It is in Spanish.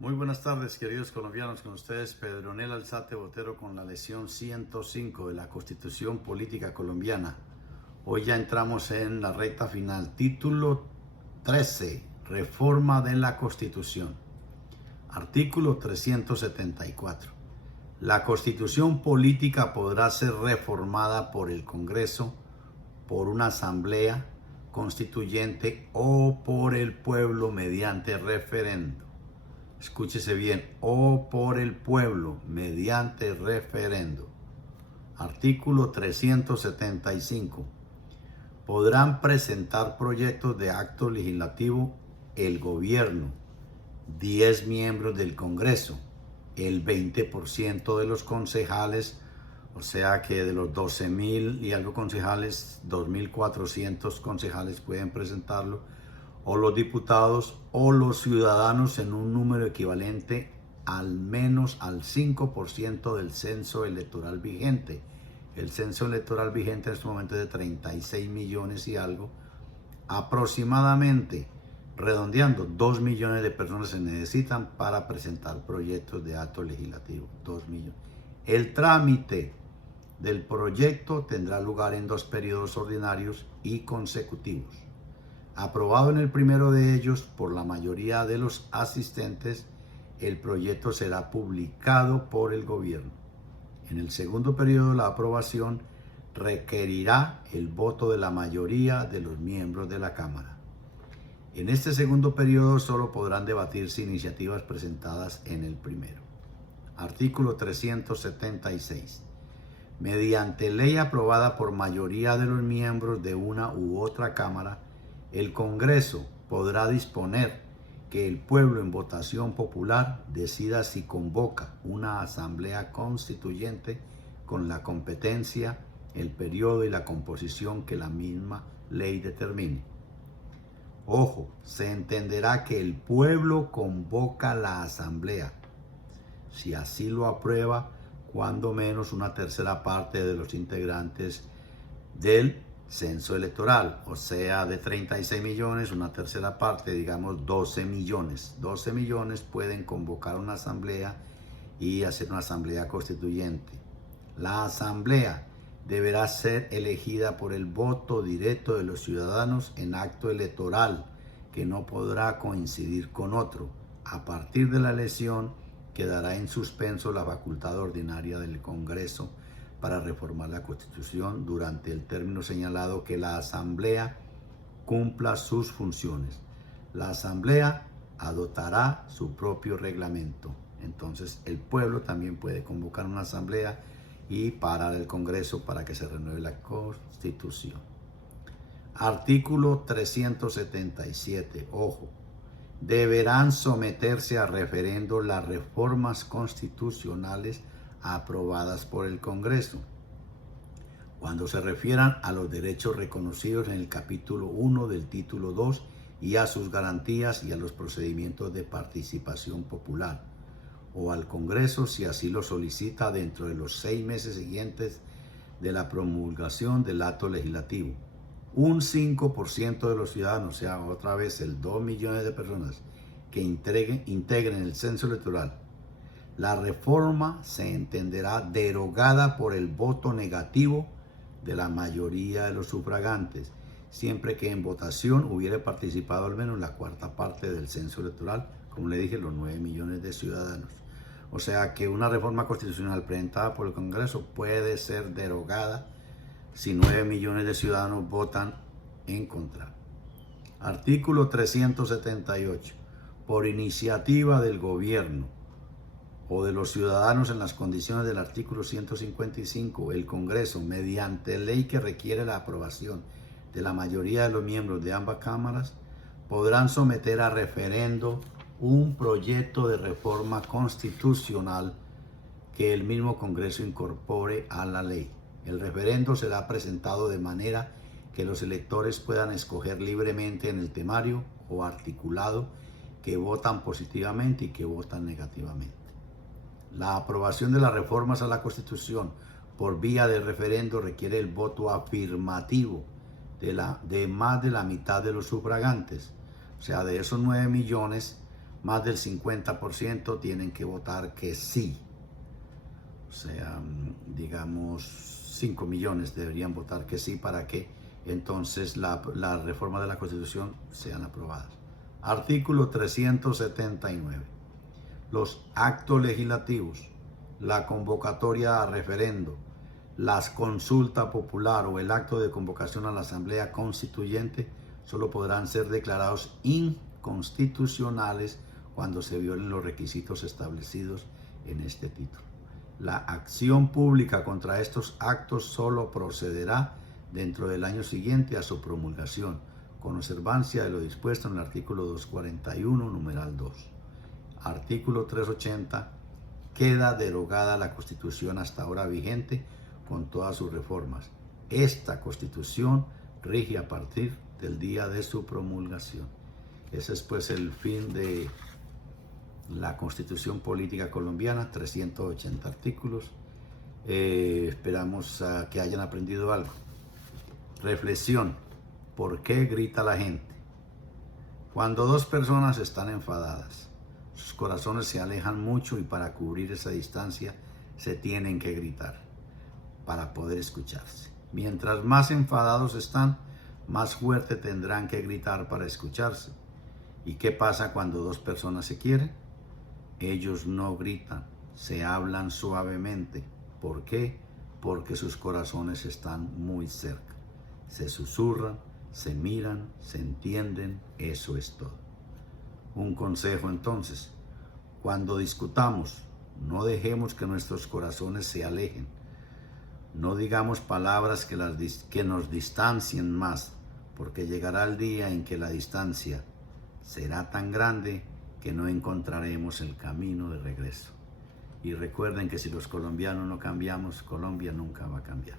Muy buenas tardes, queridos colombianos, con ustedes Pedronel Alzate Botero con la lección 105 de la Constitución Política Colombiana. Hoy ya entramos en la recta final. Título 13, Reforma de la Constitución. Artículo 374. La Constitución Política podrá ser reformada por el Congreso, por una asamblea constituyente o por el pueblo mediante referendo. Escúchese bien, o por el pueblo mediante referendo. Artículo 375. Podrán presentar proyectos de acto legislativo el gobierno, 10 miembros del Congreso, el 20% de los concejales, o sea que de los 12.000 y algo concejales, 2.400 concejales pueden presentarlo, o los diputados o los ciudadanos en un número equivalente al menos al 5% del censo electoral vigente. El censo electoral vigente en este momento es de 36 millones y algo. Aproximadamente, redondeando, 2 millones de personas se necesitan para presentar proyectos de acto legislativo. 2 millones. El trámite del proyecto tendrá lugar en 2 periodos ordinarios y consecutivos. Aprobado en el primero de ellos por la mayoría de los asistentes, el proyecto será publicado por el gobierno. En el segundo periodo, la aprobación requerirá el voto de la mayoría de los miembros de la Cámara. En este segundo periodo solo podrán debatirse iniciativas presentadas en el primero. Artículo 376. Mediante ley aprobada por mayoría de los miembros de una u otra Cámara, el Congreso podrá disponer que el pueblo en votación popular decida si convoca una asamblea constituyente con la competencia, el periodo y la composición que la misma ley determine. Ojo, se entenderá que el pueblo convoca la asamblea, si así lo aprueba, cuando menos una tercera parte de los integrantes del censo electoral, o sea, de 36 millones, una tercera parte, digamos 12 millones. 12 millones pueden convocar una asamblea y hacer una asamblea constituyente. La asamblea deberá ser elegida por el voto directo de los ciudadanos en acto electoral, que no podrá coincidir con otro. A partir de la elección, quedará en suspenso la facultad ordinaria del Congreso para reformar la Constitución durante el término señalado que la Asamblea cumpla sus funciones. La Asamblea adoptará su propio reglamento. Entonces el pueblo también puede convocar una asamblea y parar el Congreso para que se renueve la Constitución. Artículo 377. Ojo. Deberán someterse a referendo las reformas constitucionales aprobadas por el Congreso, cuando se refieran a los derechos reconocidos en el capítulo 1 del título 2 y a sus garantías y a los procedimientos de participación popular, o al Congreso si así lo solicita dentro de los 6 meses siguientes de la promulgación del acto legislativo. Un 5% de los ciudadanos, o sea, otra vez el 2 millones de personas que integren el censo electoral. La reforma se entenderá derogada por el voto negativo de la mayoría de los sufragantes, siempre que en votación hubiera participado al menos la cuarta parte del censo electoral, como le dije, los 9 millones de ciudadanos. O sea que una reforma constitucional presentada por el Congreso puede ser derogada si 9 millones de ciudadanos votan en contra. Artículo 378. Por iniciativa del gobierno o de los ciudadanos en las condiciones del artículo 155, el Congreso, mediante ley que requiere la aprobación de la mayoría de los miembros de ambas cámaras, podrán someter a referendo un proyecto de reforma constitucional que el mismo Congreso incorpore a la ley. El referendo será presentado de manera que los electores puedan escoger libremente en el temario o articulado que votan positivamente y que votan negativamente. La aprobación de las reformas a la Constitución por vía de referendo requiere el voto afirmativo de más de la mitad de los sufragantes. O sea, de esos 9 millones, más del 50% tienen que votar que sí. O sea, digamos, 5 millones deberían votar que sí para que entonces la reforma de la Constitución sean aprobadas. Artículo 379. Los actos legislativos, la convocatoria a referendo, las consulta popular o el acto de convocación a la Asamblea Constituyente solo podrán ser declarados inconstitucionales cuando se violen los requisitos establecidos en este título. La acción pública contra estos actos solo procederá dentro del año siguiente a su promulgación, con observancia de lo dispuesto en el artículo 241, numeral 2. Artículo 380. Queda derogada la Constitución hasta ahora vigente con todas sus reformas. Esta Constitución rige a partir del día de su promulgación. Ese es pues el fin de la Constitución Política Colombiana, 380 artículos. Esperamos que hayan aprendido algo. Reflexión. ¿Por qué grita la gente? Cuando dos personas están enfadadas, sus corazones se alejan mucho y para cubrir esa distancia se tienen que gritar para poder escucharse. Mientras más enfadados están, más fuerte tendrán que gritar para escucharse. ¿Y qué pasa cuando dos personas se quieren? Ellos no gritan, se hablan suavemente. ¿Por qué? Porque sus corazones están muy cerca. Se susurran, se miran, se entienden, eso es todo. Un consejo entonces, cuando discutamos, no dejemos que nuestros corazones se alejen. No digamos palabras que nos distancien más, porque llegará el día en que la distancia será tan grande que no encontraremos el camino de regreso. Y recuerden que si los colombianos no cambiamos, Colombia nunca va a cambiar.